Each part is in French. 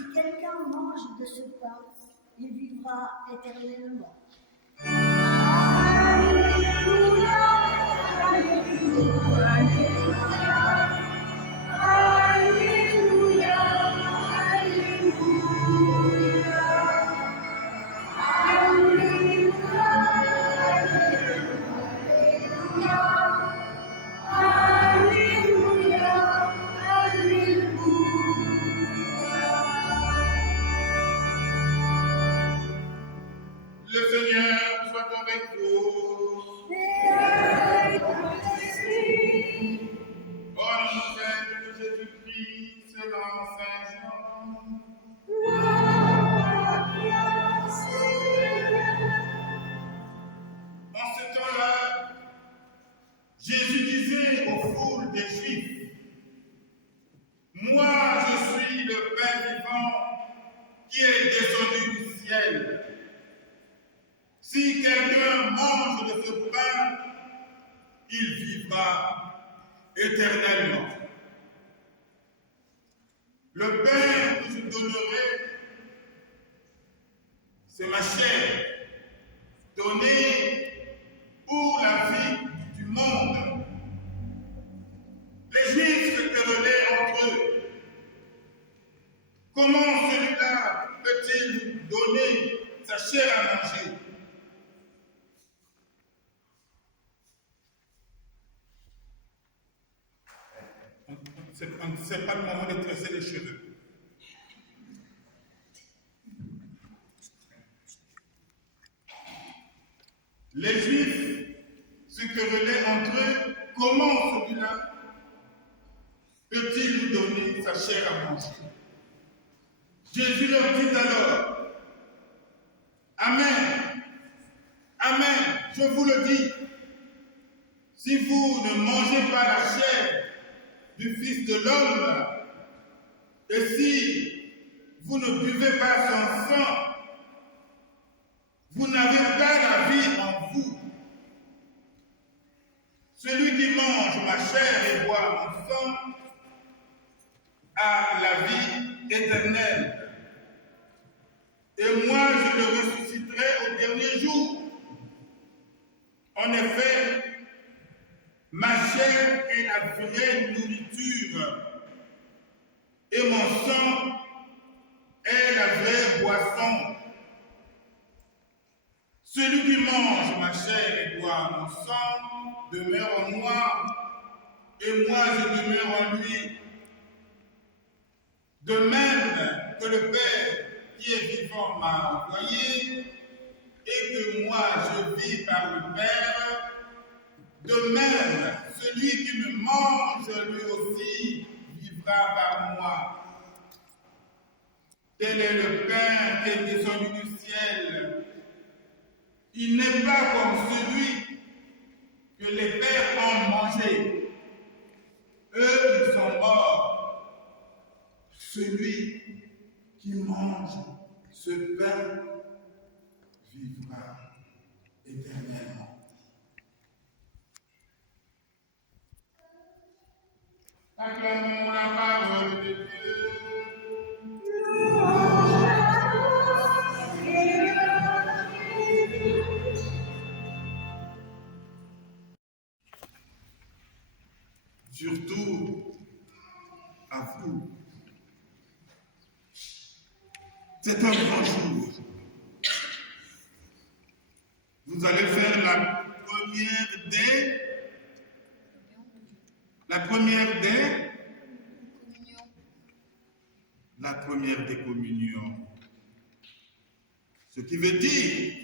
Si quelqu'un mange de ce pain, il vivra éternellement. Alléluia, Alléluia, Alléluia, Le Seigneur soit avec vous. Bonne nouvelle de Jésus-Christ selon Saint Jean. En ce temps-là, Jésus disait aux foules des Juifs, moi je suis le pain vivant qui est descendu du ciel. Si quelqu'un mange de ce pain, il vivra éternellement. Le pain que je donnerai, c'est ma chair, donnée pour la vie du monde. Les Juifs se querellaient entre eux. Comment celui-là peut-il donner sa chair à manger? C'est pas le moment de tresser les cheveux. Les Juifs se querellaient entre eux. Comment celui-là peut-il nous donner sa chair à manger? Jésus leur dit alors, Amen, Amen, je vous le dis, si vous ne mangez pas la chair du Fils de l'homme, et si vous ne buvez pas son sang, vous n'avez pas la vie en vous. Celui qui mange ma chair et boit mon sang a la vie éternelle. Et moi, je le ressusciterai au dernier jour. En effet, ma chair est la vraie nourriture et mon sang est la vraie boisson. Celui qui mange ma chair et boit mon sang demeure en moi et moi je demeure en lui. De même que le Père qui est vivant m'a envoyé et que moi je vis par le Père, de même celui qui me mange lui aussi vivra par moi. Tel est le pain qui est descendu du ciel. Il n'est pas comme celui que les pères ont mangé. Eux, ils sont morts. Celui qui mange ce pain vivra éternellement. Acclamons la parole de Dieu. Surtout à vous. C'est un grand jour. Vous allez faire la première des communions. Ce qui veut dire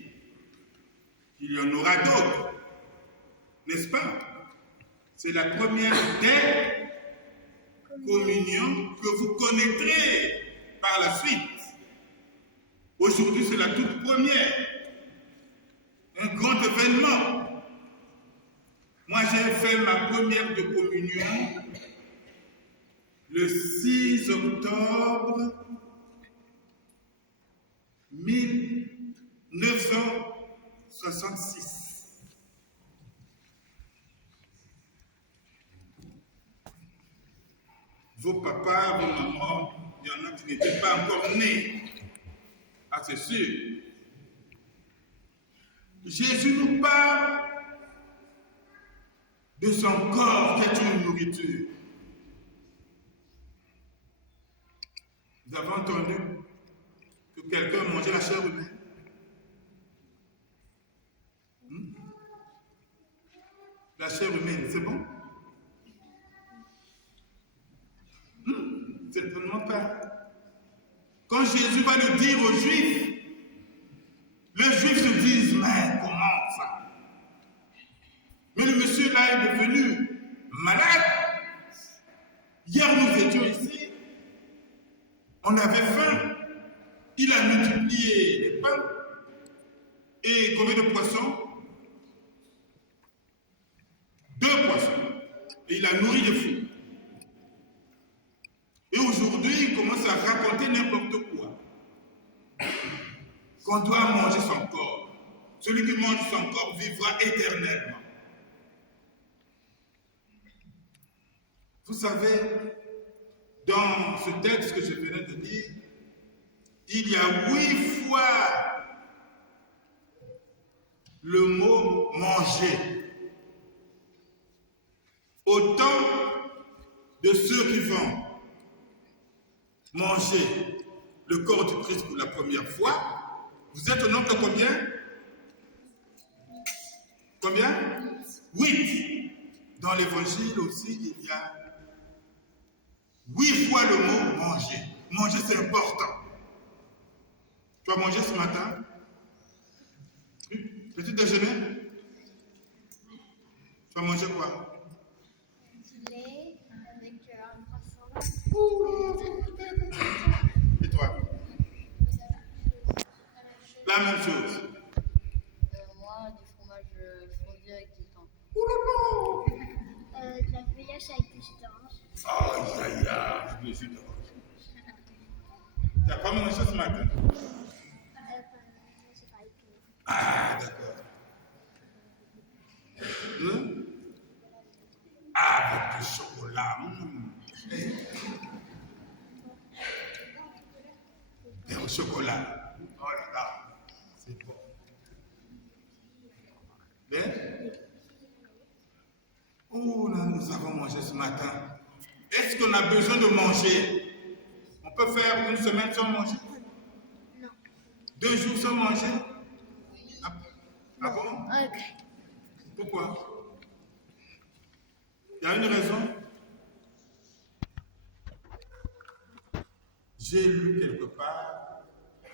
qu'il y en aura d'autres, n'est-ce pas? C'est la première des communions que vous connaîtrez par la suite. Aujourd'hui, c'est la toute première. Un grand événement. Moi, j'ai fait ma première de communion le 6 octobre 1966. Vos papas, vos mamans il y en a qui n'étaient pas encore nés. Ah, c'est sûr. Jésus nous parle de son corps qui est une nourriture. Vous avez entendu que quelqu'un mangeait la chair humaine? La chair humaine, c'est bon? Certainement pas. Quand Jésus va le dire aux Juifs, les Juifs se disent, mais comment ça? Mais le monsieur là est devenu malade. Hier nous étions ici, on avait faim, il a multiplié les pains et combien de poissons? 2 poissons. Et il a nourri les fous. Et aujourd'hui, il commence à raconter n'importe quoi. Qu'on doit manger son corps. Celui qui mange son corps vivra éternellement. Vous savez, dans ce texte que je venais de lire, il y a 8 fois le mot manger. Autant de ceux qui vont manger le corps du Christ pour la première fois, vous êtes au nombre de combien? Combien? 8. Dans l'évangile aussi, il y a 8 fois le mot manger. Manger, c'est important. Tu as mangé ce matin? Petit déjeuner? Tu as mangé quoi? Du lait avec un croissant. Et toi? La même chose. Moi, du fromage fondu avec du thon. De la brioche avec du jus d'orange. Aïe, aïe, aïe, le jus d'orange. Tu n'as pas mangé ce matin? C'est pas écrit. Ah, d'accord. Ah, avec du chocolat. Et au chocolat. Oh là là, c'est bon. Mais, oh là, nous avons mangé ce matin. Est-ce qu'on a besoin de manger? On peut faire une semaine sans manger? Non. 2 jours sans manger? Ah bon? Ok. Pourquoi? Il y a une raison? J'ai lu quelque part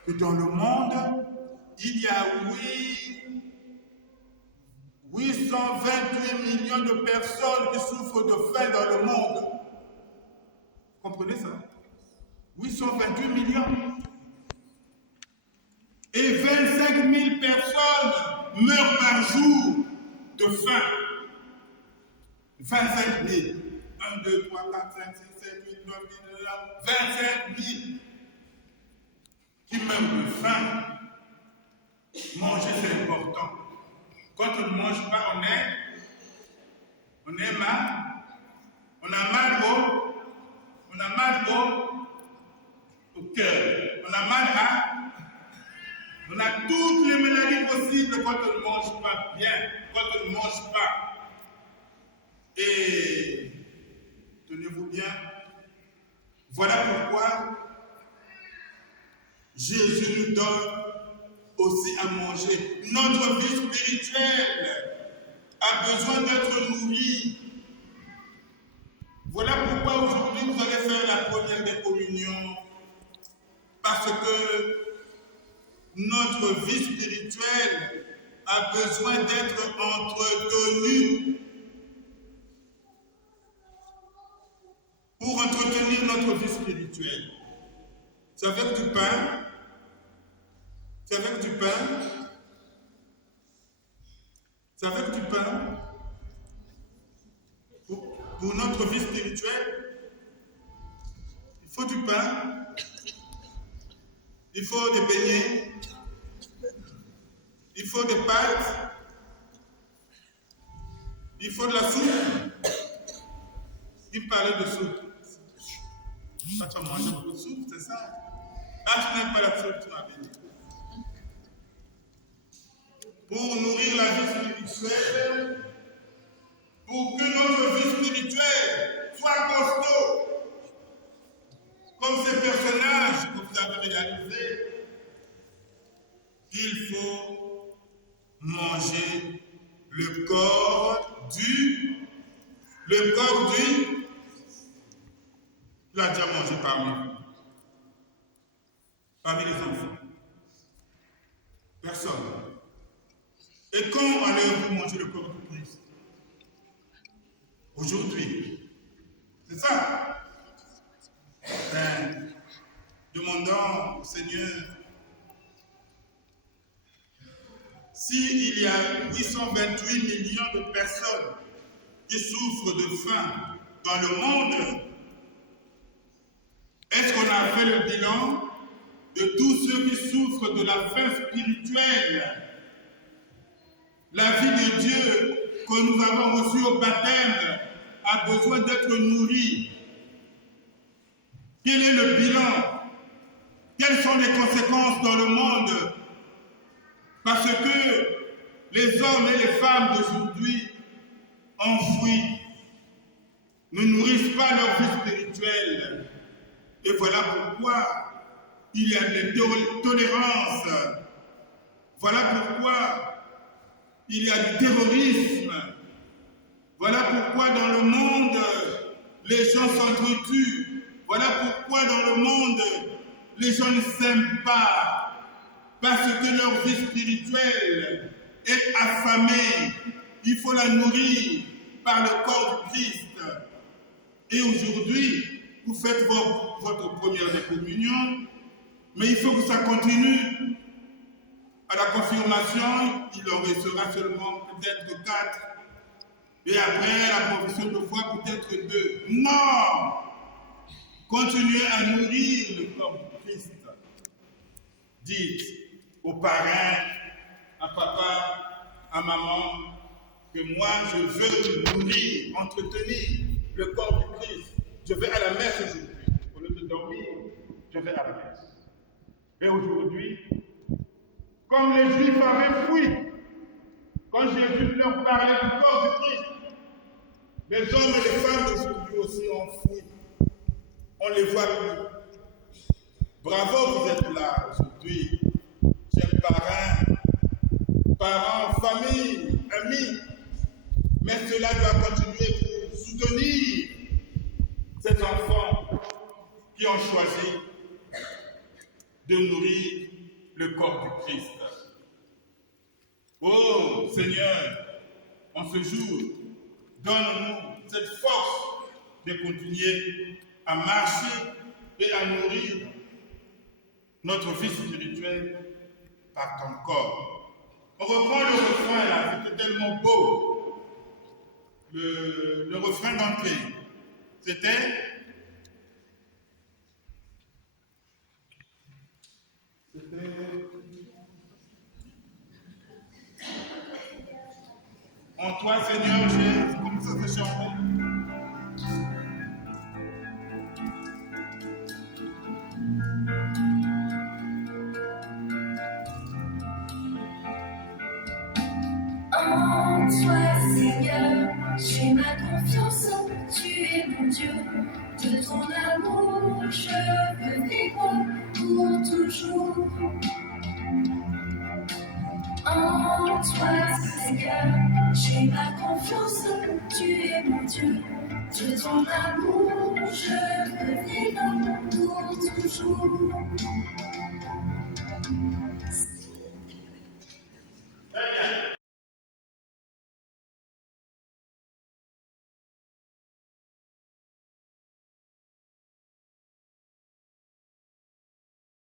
que dans le monde, il y a 828 millions de personnes qui souffrent de faim dans le monde. Vous comprenez ça? 828 millions. Et 25 000 personnes meurent par jour de faim. 25 000. 1, 2, 3, 4, 5, 6, 7, 8, 9, 10, 25 000 qui meurent de faim. Manger, c'est important. Quand on ne mange pas, on est mal. On a mal au cœur. On a toutes les maladies possibles quand on ne mange pas bien, quand on ne mange pas. Et tenez-vous bien, voilà pourquoi Jésus nous donne aussi à manger. Notre vie spirituelle a besoin d'être nourrie. Voilà pourquoi aujourd'hui vous allez faire la première des communions. Parce que notre vie spirituelle a besoin d'être entretenue. Pour entretenir notre vie spirituelle. C'est avec du pain. C'est avec du pain. C'est avec du pain. Pour notre vie spirituelle, il faut du pain. Il faut des beignets. Il faut des pâtes. Il faut de la soupe. Il parlait de soupe. Ah, tu as mangé beaucoup de soupe, c'est ça? Ah, tu n'aimes pas la soupe, tu m'avais dit. Pour nourrir la vie spirituelle, pour que notre vie spirituelle soit costaud, comme ces personnages que vous avez réalisés, il faut manger le corps du... Tu l'as déjà mangé parmi les enfants. Personne. Et quand allez-vous manger le corps du Christ? Aujourd'hui. C'est ça. Ben, demandons au Seigneur s'il y a 828 millions de personnes qui souffrent de faim dans le monde, est-ce qu'on a fait le bilan de tous ceux qui souffrent de la faim spirituelle? La vie de Dieu que nous avons reçue au baptême a besoin d'être nourrie. Quel est le bilan? Quelles sont les conséquences dans le monde? Parce que les hommes et les femmes d'aujourd'hui, enfouis, ne nourrissent pas leur vie spirituelle. Et voilà pourquoi il y a des tolérances. Voilà pourquoi il y a du terrorisme. Voilà pourquoi dans le monde, les gens s'entretuent. Voilà pourquoi dans le monde, les gens ne s'aiment pas. Parce que leur vie spirituelle est affamée. Il faut la nourrir par le corps du Christ. Et aujourd'hui, vous faites votre première communion, mais il faut que ça continue. À la confirmation, il en restera seulement peut-être 4. Et après, la confession de foi, peut-être 2. Non! Continuez à nourrir le corps du Christ. Dites aux parents, à papa, à maman, que moi, je veux nourrir, entretenir le corps du Christ. Je vais à la messe aujourd'hui. Au lieu de dormir, je vais à la messe. Et aujourd'hui, comme les Juifs avaient fui, quand Jésus leur parlait du corps du Christ, les hommes et les femmes d'aujourd'hui aussi ont fui. On ne les voit plus. Bravo, vous êtes là aujourd'hui, chers parents, famille, amis. Mais cela doit continuer pour soutenir ces enfants qui ont choisi de nourrir le corps du Christ. Oh Seigneur, en ce jour, donne-nous cette force de continuer à marcher et à nourrir notre vie spirituelle par ton corps. On reprend le refrain là, c'était tellement beau. Le refrain d'entrée, c'était en toi, Seigneur, j'ai commencé à se chanter. En toi, Seigneur, j'ai ma confiance, tu es mon Dieu. De ton amour, je veux vivre pour toujours. En toi, Seigneur, j'ai ma confiance, tu es mon Dieu. De ton amour, je veux vivre pour toujours.